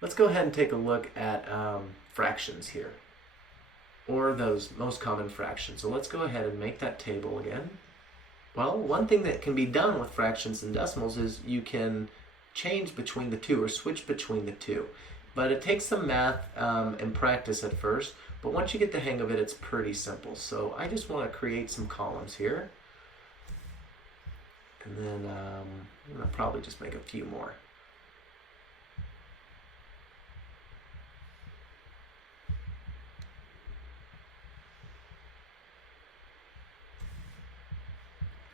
Let's go ahead and take a look at fractions here, or those most common fractions. So let's go ahead and make that table again. Well, one thing that can be done with fractions and decimals is you can change between the two or switch between the two. But it takes some math and practice at first, but once you get the hang of it, it's pretty simple. So I just want to create some columns here. And then I'm going to probably just make a few more.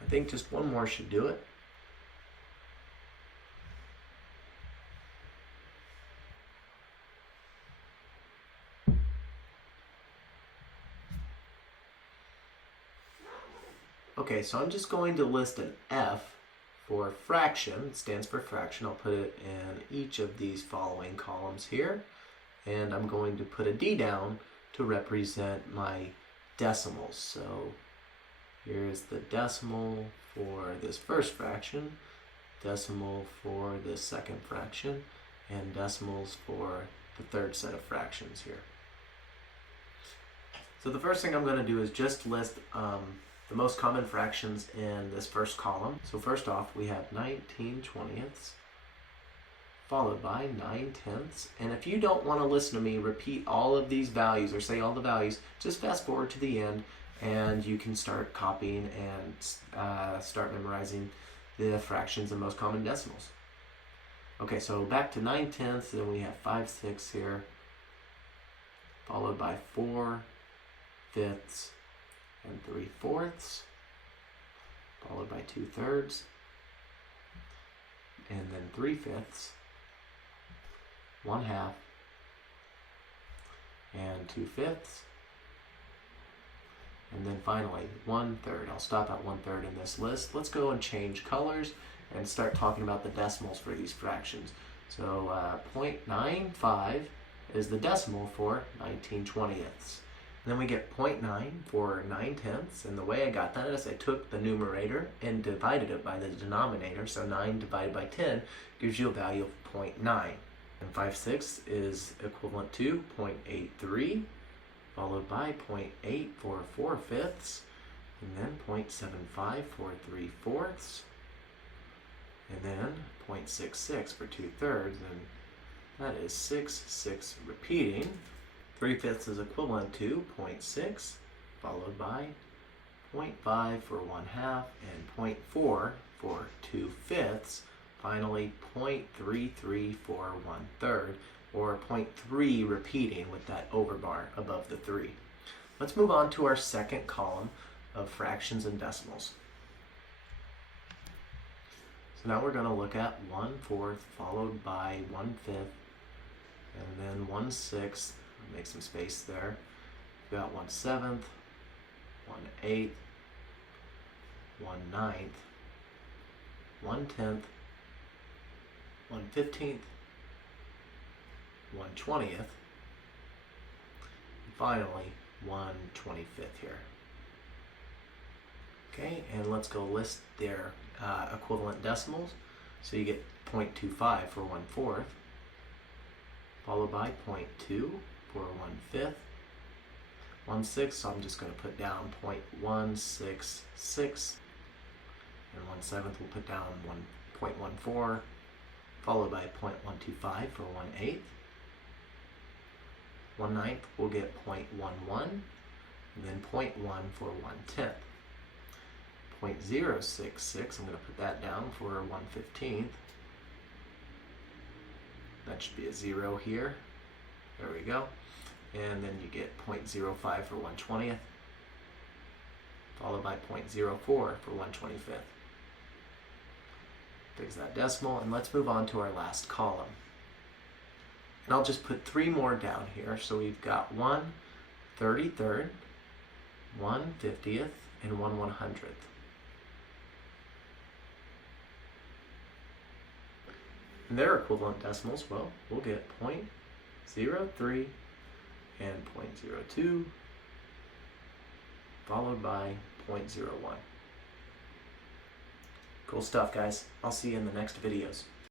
I think just one more should do it. Okay, so I'm just going to list an F for fraction. It stands for fraction. I'll put it in each of these following columns here. And I'm going to put a D down to represent my decimals. So here's the decimal for this first fraction, decimal for this second fraction, and decimals for the third set of fractions here. So the first thing I'm going to do is just list the most common fractions in this first column. So first off, we have 19/20ths, followed by 9/10ths. And if you don't want to listen to me repeat all of these values or say all the values, just fast forward to the end and you can start copying and start memorizing the fractions and most common decimals. Okay, so back to 9/10ths, then we have 5/6 here, followed by 4/5 and 3/4, followed by 2/3, and then 3/5, 1/2, and 2/5, and then finally 1/3. I'll stop at 1/3 in this list. Let's go and change colors and start talking about the decimals for these fractions. So 0.95 is the decimal for 19/20ths. And then we get 0.9 for 9/10ths, and the way I got that is I took the numerator and divided it by the denominator, so 9 divided by 10 gives you a value of 0.9. And 5/6 is equivalent to 0.83, followed by 0.8 for 4/5, and then 0.75 for 3/4, and then 0.66 for 2/3, and that is 6/6 repeating. 3/5 is equivalent to 0.6, followed by 0.5 for 1/2, and 0.4 for 2/5. Finally, 0.33 for 1/3, or 0.3 repeating with that overbar above the 3. Let's move on to our second column of fractions and decimals. So now we're going to look at 1/4 followed by 1/5, and then 1/6. Make some space there. We've got 1/7, 1/8, 1/9, 1/10, 1/15, 1/20, and finally 1/25 here. Okay, and let's go list their equivalent decimals. So you get 0.25 for 1/4, followed by 0.2 for 1/5, 1/6, so I'm just going to put down 0.166, and 1/7 we'll put down 1.14, followed by 0.125 for 1/8, 1/9 we'll get 0.11, and then 0.1 for 1/10, 0.066, I'm going to put that down for 1/15, that should be a 0 here, there we go. And then you get 0.05 for 1/20, followed by 0.04 for 1/25. Fix that decimal, and let's move on to our last column. And I'll just put 3 more down here. So we've got 1/33, 1/50, and 1/100. And their equivalent decimals, well, we'll get 0.03 and 0.02, followed by 0.01. Cool stuff, guys. I'll see you in the next videos.